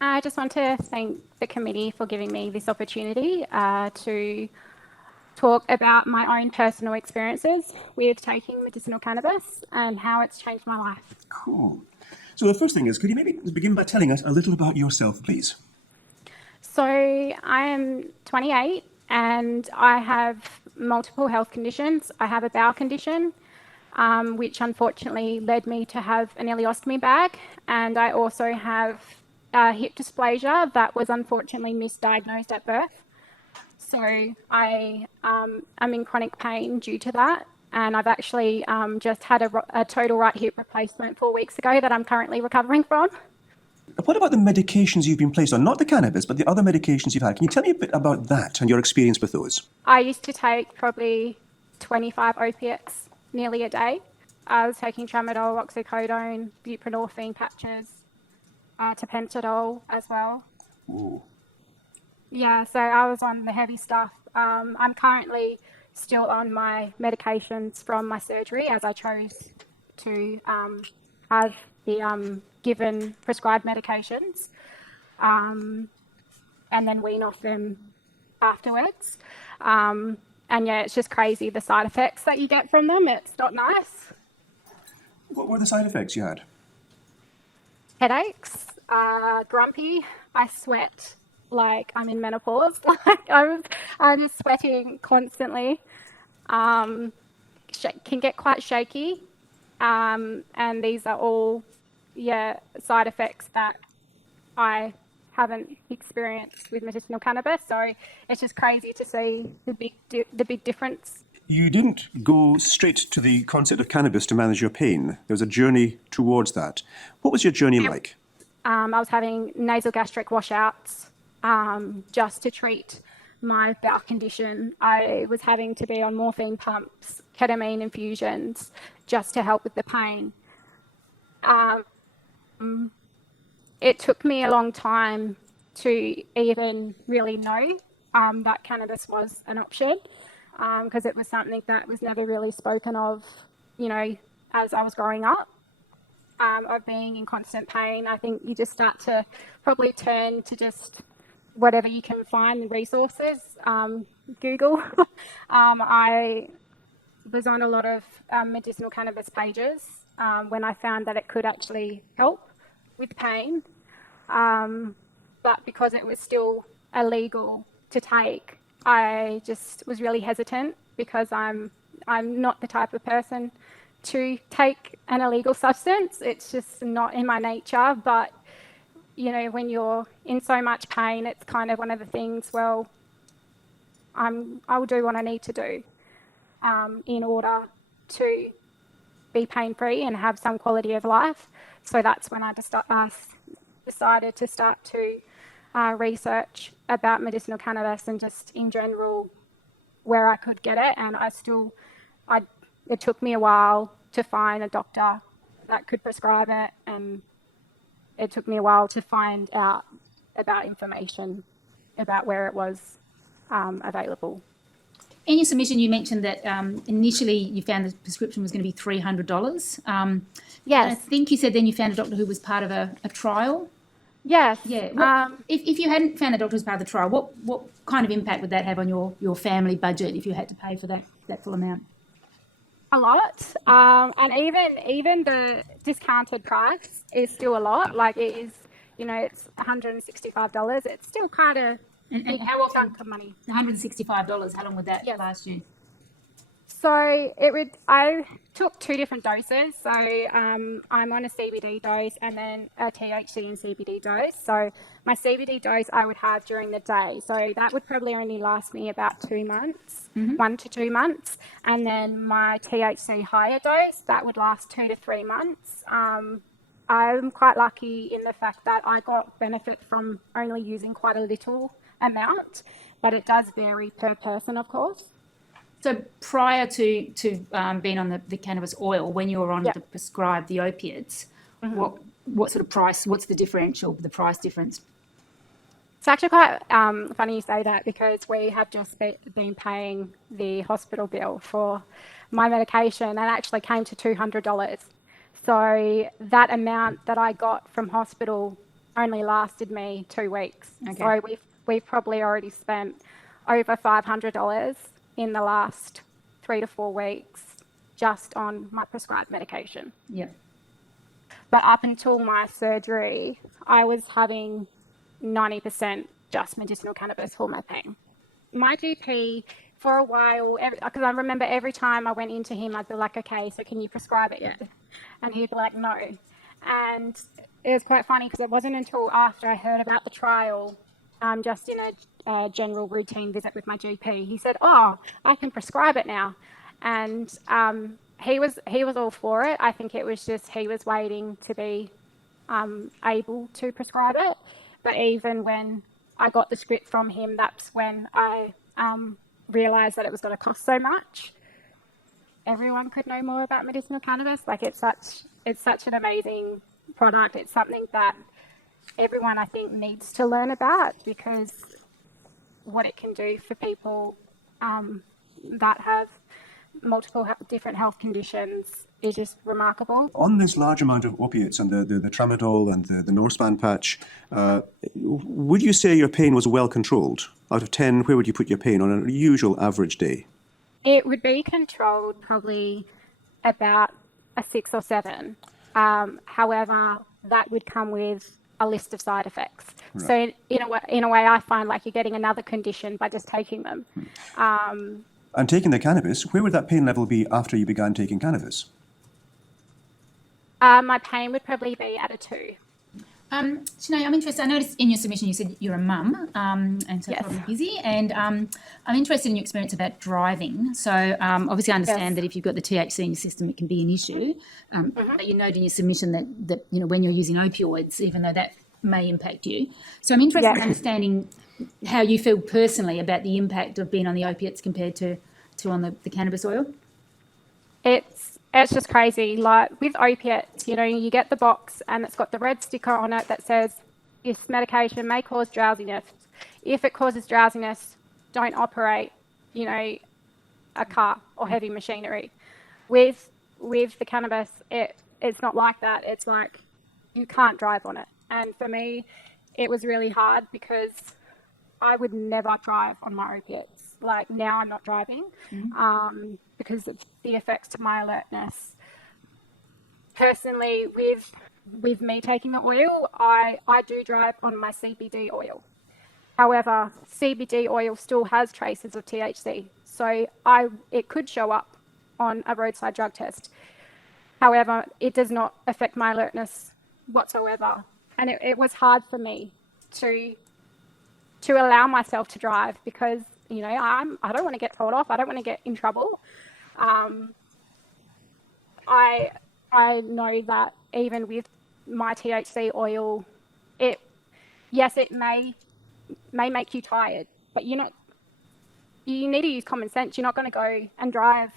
I just want to thank the committee for giving me this opportunity to talk about my own personal experiences with taking medicinal cannabis and how it's changed my life. Cool. So the first thing is, could you maybe begin by telling us a little about yourself, please? So I am 28 and I have multiple health conditions. I have a bowel condition, which unfortunately led me to have an ileostomy bag. And I also have hip dysplasia that was unfortunately misdiagnosed at birth. So I am in chronic pain due to that. And I've actually just had a total right hip replacement 4 weeks ago that I'm currently recovering from. What about the medications you've been placed on? Not the cannabis, but the other medications you've had. Can you tell me a bit about that and your experience with those? I used to take probably 25 opiates nearly a day. I was taking tramadol, oxycodone, buprenorphine patches, tapentadol as well. Ooh. Yeah, so I was on the heavy stuff. I'm currently still on my medications from my surgery as I chose to have the given prescribed medications and then wean off them afterwards. And yeah, it's just crazy the side effects that you get from them. It's not nice. What were the side effects you had? Headaches, grumpy. I sweat like I'm in menopause. Like I'm just sweating constantly. Can get quite shaky. And these are all, side effects that I haven't experienced with medicinal cannabis. So it's just crazy to see the big difference. You didn't go straight to the concept of cannabis to manage your pain. There was a journey towards that. What was your journey like? I was having nasal gastric washouts just to treat my bowel condition. I was having to be on morphine pumps, ketamine infusions, just to help with the pain. It took me a long time to even really know that cannabis was an option because it was something that was never really spoken of, as I was growing up. Of being in constant pain, I think you just start to probably turn to just whatever you can find, the resources, Google. I was on a lot of medicinal cannabis pages when I found that it could actually help with pain. But because it was still illegal to take, I just was really hesitant because I'm not the type of person to take an illegal substance. It's just not in my nature. But, when you're in so much pain, it's kind of one of the things, well, I'll do what I need to do in order to be pain-free and have some quality of life. So that's when I decided to start to research about medicinal cannabis and just in general where I could get it. And it took me a while to find a doctor that could prescribe it, and it took me a while to find out about information about where it was available. In your submission, you mentioned that initially you found the prescription was going to be $300. Yes. I think you said then you found a doctor who was part of a trial. Yes. Yeah. If you hadn't found a doctor who was part of the trial, what kind of impact would that have on your family budget if you had to pay for that full amount? A lot. And even the discounted price is still a lot. Like it is, it's $165. It's still kind of big chunk of money. $165. How long would that last you? So I took 2 different doses. So I'm on a CBD dose and then a THC and CBD dose. So my CBD dose I would have during the day. So that would probably only last me about 2 months, 1 to 2 months. And then my THC higher dose, that would last 2 to 3 months. I'm quite lucky in the fact that I got benefit from only using quite a little amount, but it does vary per person, of course. So prior to being on the cannabis oil, when you were on to prescribe the opiates, what sort of price, what's the differential, the price difference? It's actually quite funny you say that because we have just been paying the hospital bill for my medication and it actually came to $200. So that amount that I got from hospital only lasted me 2 weeks. Okay. So we've probably already spent over $500 in the last 3 to 4 weeks just on my prescribed medication. Yeah. But up until my surgery, I was having 90% just medicinal cannabis for my pain. My GP, for a while, because I remember every time I went into him, I'd be like, okay, so can you prescribe it yet? And he'd be like, no. And it was quite funny because it wasn't until after I heard about the trial, just in a general routine visit with my GP, he said, oh, I can prescribe it now. And he was all for it. I think it was just he was waiting to be able to prescribe it. But even when I got the script from him, that's when I realised that it was going to cost so much. Everyone could know more about medicinal cannabis. Like it's such an amazing product. It's something that everyone, I think, needs to learn about, because what it can do for people that have multiple different health conditions is just remarkable. On this large amount of opiates and the tramadol and the Norspan patch, would you say your pain was well controlled? Out of 10, where would you put your pain on a usual average day? It would be controlled probably about a 6 or 7. However, that would come with a list of side effects. Right. So in a way, I find like you're getting another condition by just taking them. And taking the cannabis, where would that pain level be after you began taking cannabis? My pain would probably be at a 2. Shenae, I'm interested. I noticed in your submission you said you're a mum, and so yes. Probably busy. And I'm interested in your experience about driving. So obviously I understand that if you've got the THC in your system, it can be an issue. But you note in your submission that when you're using opioids, even though that may impact you. So I'm interested in understanding how you feel personally about the impact of being on the opiates compared to on the cannabis oil. It's just crazy. Like with opiates, you get the box and it's got the red sticker on it that says this medication may cause drowsiness. If it causes drowsiness, don't operate, a car or heavy machinery. With the cannabis, it's not like that. It's like you can't drive on it. And for me, it was really hard because I would never drive on my opiates. Like now I'm not driving because of the effects to my alertness. Personally, with me taking the oil, I do drive on my CBD oil. However, CBD oil still has traces of THC. So it could show up on a roadside drug test. However, it does not affect my alertness whatsoever. And it was hard for me to allow myself to drive because, I don't want to get told off. I don't want to get in trouble. I know that even with my THC oil, it may make you tired, but you need to use common sense. You're not going to go and drive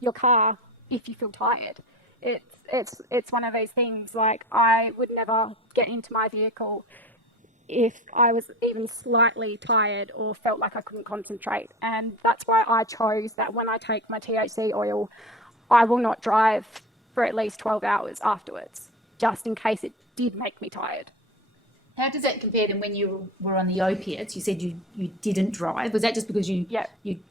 your car if you feel tired. It's one of those things. Like I would never get into my vehicle if I was even slightly tired or felt like I couldn't concentrate. And that's why I chose that when I take my THC oil, I will not drive for at least 12 hours afterwards, just in case it did make me tired. How does that compare to when you were on the opiates? You said you didn't drive. Was that just because you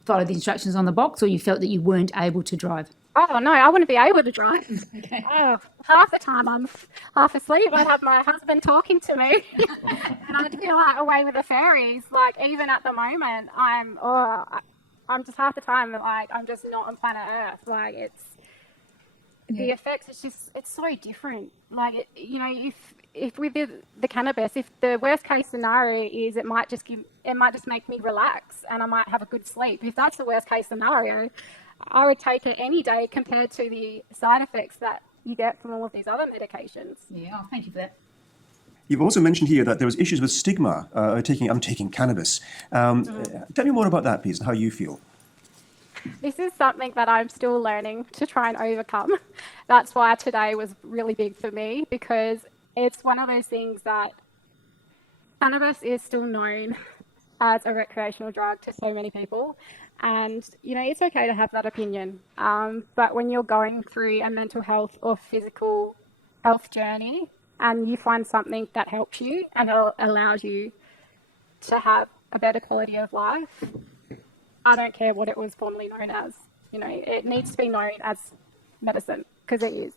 followed the instructions on the box, or you felt that you weren't able to drive? Oh, no, I wouldn't be able to drive. Okay. Oh, half the time I'm half asleep. I'd have my husband talking to me and I'd be like away with the fairies. Like even at the moment, I'm just half the time like I'm just not on planet Earth. Like the effects, it's so different. Like, if with the cannabis, if the worst case scenario is it might just make me relax and I might have a good sleep. If that's the worst case scenario, I would take it any day compared to the side effects that you get from all of these other medications. Yeah, thank you for that. You've also mentioned here that there was issues with stigma. I'm taking cannabis. Tell me more about that, please, and how you feel. This is something that I'm still learning to try and overcome. That's why today was really big for me, because it's one of those things that cannabis is still known as a recreational drug to so many people. And, it's okay to have that opinion. But when you're going through a mental health or physical health journey, and you find something that helps you and allows you to have a better quality of life, I don't care what it was formerly known as. You know, it needs to be known as medicine, because it is.